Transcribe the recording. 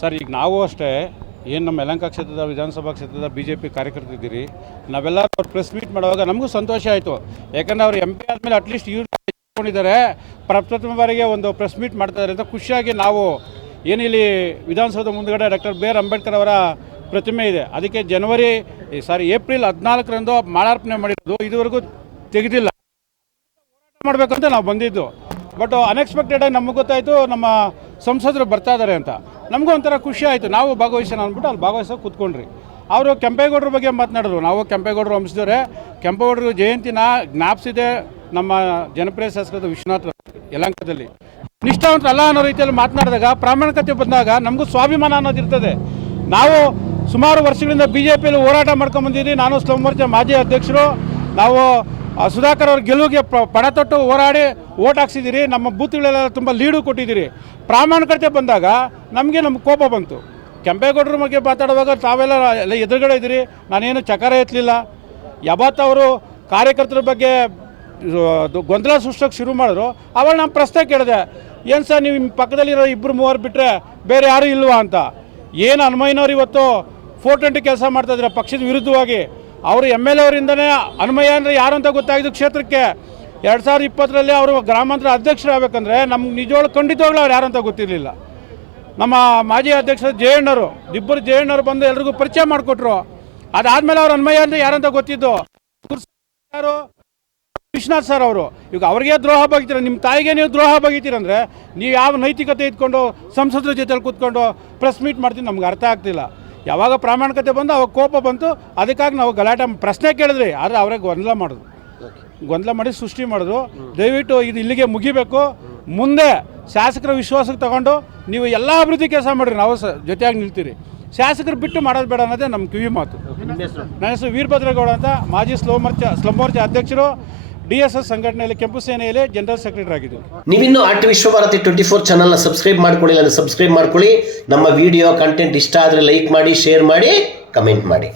Sir ಈಗ ನಾವು ಅಷ್ಟೇ ಏನು ನಮ್ಮ ಯಲಹಂಕ ಕ್ಷೇತ್ರದ ವಿಧಾನಸಭಾ ಕ್ಷೇತ್ರದ BJP ಕಾರ್ಯಕರ್ತರಿದ್ದೀರಿ, ನಾವೆಲ್ಲ ಅವ್ರು ಪ್ರೆಸ್ ಮೀಟ್ ಮಾಡುವಾಗ ನಮಗೂ ಸಂತೋಷ ಆಯಿತು. ಯಾಕಂದರೆ ಅವರು MP ಆದಮೇಲೆ ಅಟ್ಲೀಸ್ಟ್ ಇವ್ರು ಪ್ರಪ್ರಥಮ ಬಾರಿಗೆ ಒಂದು ಪ್ರೆಸ್ ಮೀಟ್ ಮಾಡ್ತಾಯಿದ್ದಾರೆ ಅಂತ ಖುಷಿಯಾಗಿ ನಾವು ಏನಿಲ್ಲಿ ವಿಧಾನಸೌಧ ಮುಂದುಗಡೆ ಡಾಕ್ಟರ್ B.R. ಅಂಬೇಡ್ಕರ್ ಅವರ ಪ್ರತಿಮೆ ಇದೆ, ಅದಕ್ಕೆ ಏಪ್ರಿಲ್ 14ರಂದು ಮಾಲಾರ್ಪಣೆ ಮಾಡಿರೋದು ಇದುವರೆಗೂ ತೆಗೆದಿಲ್ಲ. ಹೋರಾಟ ಮಾಡಬೇಕು ಅಂತ ನಾವು ಬಂದಿದ್ದು. ಬಟ್ ಅನ್ಎಕ್ಸ್ಪೆಕ್ಟೆಡಾಗಿ ನಮಗೆ ಗೊತ್ತಾಯಿತು ನಮ್ಮ ಸಂಸದರು ಬರ್ತಾ ಇದ್ದಾರೆ ಅಂತ. ನಮಗೂ ಒಂಥರ ಖುಷಿ ಆಯಿತು, ನಾವು ಭಾಗವಹಿಸೋಣ ಅಂದ್ಬಿಟ್ಟು ಅಲ್ಲಿ ಭಾಗವಹಿಸೋಕೆ ಕೂತ್ಕೊಂಡ್ರಿ. ಅವರು ಕೆಂಪೇಗೌಡರ ಬಗ್ಗೆ ಮಾತನಾಡಿದ್ರು. ನಾವು ಕೆಂಪೇಗೌಡರು ವಂಶದವರೇ, ಕೆಂಪೇಗೌಡರ ಜಯಂತಿನ ಜ್ಞಾಪಿಸಿದೆ ನಮ್ಮ ಜನಪ್ರಿಯ ಶಾಸಕರಾದ ವಿಶ್ವನಾಥ್ ಯಲಹಂಕದಲ್ಲಿ. ನಿಷ್ಠಾವಂತರಲ್ಲ ಅನ್ನೋ ರೀತಿಯಲ್ಲಿ ಮಾತನಾಡಿದಾಗ, ಪ್ರಾಮಾಣಿಕತೆ ಬಂದಾಗ ನಮಗೂ ಸ್ವಾಭಿಮಾನ ಅನ್ನೋದಿರ್ತದೆ. ನಾವು ಸುಮಾರು ವರ್ಷಗಳಿಂದ BJPಯಲ್ಲಿ ಹೋರಾಟ ಮಾಡ್ಕೊಂಡ್ಬಂದಿದ್ದೀವಿ. ನಾನು ಸ್ಲಂ ಮೋರ್ಚಾ ಮಾಜಿ ಅಧ್ಯಕ್ಷರು. ನಾವು ಸುಧಾಕರ್ ಅವ್ರ ಗೆಲುವಿಗೆ ಪಣ ತೊಟ್ಟು ಹೋರಾಡಿ ಓಟ್ ಹಾಕ್ಸಿದ್ದೀರಿ. ನಮ್ಮ ಬೂತ್ಗಳೆಲ್ಲ ತುಂಬ ಲೀಡು ಕೊಟ್ಟಿದ್ದೀರಿ. ಪ್ರಾಮಾಣಿಕತೆ ಬಂದಾಗ ನಮ್ಮ ಕೋಪ ಬಂತು. ಕೆಂಪೇಗೌಡರ ಬಗ್ಗೆ ಮಾತಾಡುವಾಗ ತಾವೆಲ್ಲ ಎದುರುಗಡೆ ಇದ್ದೀರಿ, ನಾನೇನು ಚಕಾರ ಎತ್ತಲಿಲ್ಲ. ಯಾವತ್ತವರು ಕಾರ್ಯಕರ್ತರ ಬಗ್ಗೆ ಗೊಂದಲ ಸೃಷ್ಟಿಸೋಕೆ ಶುರು ಮಾಡಿದ್ರು, ಅವಾಗ ನಾನು ಪ್ರಶ್ನೆ ಕೇಳಿದೆ, ಏನು ಸರ್ ನೀವು ನಿಮ್ಮ ಪಕ್ಕದಲ್ಲಿರೋ 2-3 ಬಿಟ್ಟರೆ ಬೇರೆ ಯಾರೂ ಇಲ್ವಾ ಅಂತ. ಏನು ಹನುಮಯ್ಯನವ್ರು ಇವತ್ತು 420 ಕೆಲಸ ಮಾಡ್ತಾಯಿದ್ರೆ ಪಕ್ಷದ ವಿರುದ್ಧವಾಗಿ. ಅವರು MLA ಅವರಿಂದನೇ ಹನುಮಯ್ಯ ಅಂದರೆ ಯಾರು ಅಂತ ಗೊತ್ತಾಗಿದ್ದು ಕ್ಷೇತ್ರಕ್ಕೆ. 2020ರಲ್ಲಿ ಅವರು ಗ್ರಾಮಾಂತರ ಅಧ್ಯಕ್ಷರಾಗಬೇಕಂದ್ರೆ ನಮ್ಗೆ ನಿಜವಾಗ್ಲೂ ಖಂಡಿತವಾಗ್ಲೂ ಅವ್ರು ಯಾರು ಅಂತ ಗೊತ್ತಿರಲಿಲ್ಲ. ನಮ್ಮ ಮಾಜಿ ಅಧ್ಯಕ್ಷರು ಜಯಣ್ಣವರು, ಇಬ್ಬರು ಜಯಣ್ಣವರು ಬಂದು ಎಲ್ರಿಗೂ ಪರಿಚಯ ಮಾಡಿಕೊಟ್ರು. ಅದಾದಮೇಲೆ ಅವ್ರು ಹನುಮಯ್ಯ ಅಂದರೆ ಯಾರಂತ ಗೊತ್ತಿದ್ದು ಯಾರು, ವಿಶ್ವನಾಥ್ ಸರ್ ಅವರು. ಈಗ ಅವ್ರಿಗೆ ದ್ರೋಹ ಬಗೀತೀರ, ನಿಮ್ಮ ತಾಯಿಗೆ ನೀವು ದ್ರೋಹ ಬಗೀತೀರಂದರೆ ನೀವು ಯಾವ ನೈತಿಕತೆ ಇದ್ಕೊಂಡು ಸಂಸದರ ಜೊತೆಲಿ ಕೂತ್ಕೊಂಡು ಪ್ರೆಸ್ ಮೀಟ್ ಮಾಡ್ತೀನಿ, ನಮ್ಗೆ ಅರ್ಥ ಆಗ್ತಿಲ್ಲ. ಯಾವಾಗ ಪ್ರಾಮಾಣಿಕತೆ ಬಂದು ಅವಾಗ ಕೋಪ ಬಂತು, ಅದಕ್ಕಾಗಿ ನಾವು ಗಲಾಟೆ ಪ್ರಶ್ನೆ ಕೇಳಿದ್ರಿ. ಆದರೆ ಅವರೇ ಗೊಂದಲ ಮಾಡಿ ಸೃಷ್ಟಿ ಮಾಡಿದ್ರು. ದಯವಿಟ್ಟು ಇದು ಇಲ್ಲಿಗೆ ಮುಗಿಬೇಕು. ಮುಂದೆ ಶಾಸಕರ ವಿಶ್ವಾಸಕ್ಕೆ ತಗೊಂಡು ನೀವು ಎಲ್ಲ ಅಭಿವೃದ್ಧಿ ಕೆಲಸ ಮಾಡಿರಿ, ನಾವು ಜೊತೆಯಾಗಿ ನಿಲ್ತೀರಿ. ಶಾಸಕರು ಬಿಟ್ಟು ಮಾಡೋದು ಬೇಡ ಅನ್ನೋದೇ ನಮ್ಮ ಕಿವಿ ಮಾತು. ನನ್ನ ಹೆಸರು ವೀರಭದ್ರೇಗೌಡ ಅಂತ, ಮಾಜಿ ಸ್ಲಂ ಮೋರ್ಚಾ ಅಧ್ಯಕ್ಷರು, DSS ಸಂಘಟನೆಯಲ್ಲಿ ಕೆಂಪು ಸೇನೆಯಲ್ಲಿ ಜನರಲ್ ಸೆಕ್ರೆಟರಿ ಆಗಿದ್ದೀವಿ. ನೀವಿನ್ನೂ ಆರ್ಟ್ ವಿಶ್ವಭಾರತಿ 24 ಚಾನಲ್ನ ಸಬ್ಸ್ಕ್ರೈಬ್ ಮಾಡ್ಕೊಳ್ಳಿ, ಸಬ್ಸ್ಕ್ರೈಬ್ ಮಾಡ್ಕೊಳ್ಳಿ. ನಮ್ಮ ವಿಡಿಯೋ ಕಂಟೆಂಟ್ ಇಷ್ಟ ಆದರೆ ಲೈಕ್ ಮಾಡಿ, ಶೇರ್ ಮಾಡಿ, ಕಮೆಂಟ್ ಮಾಡಿ.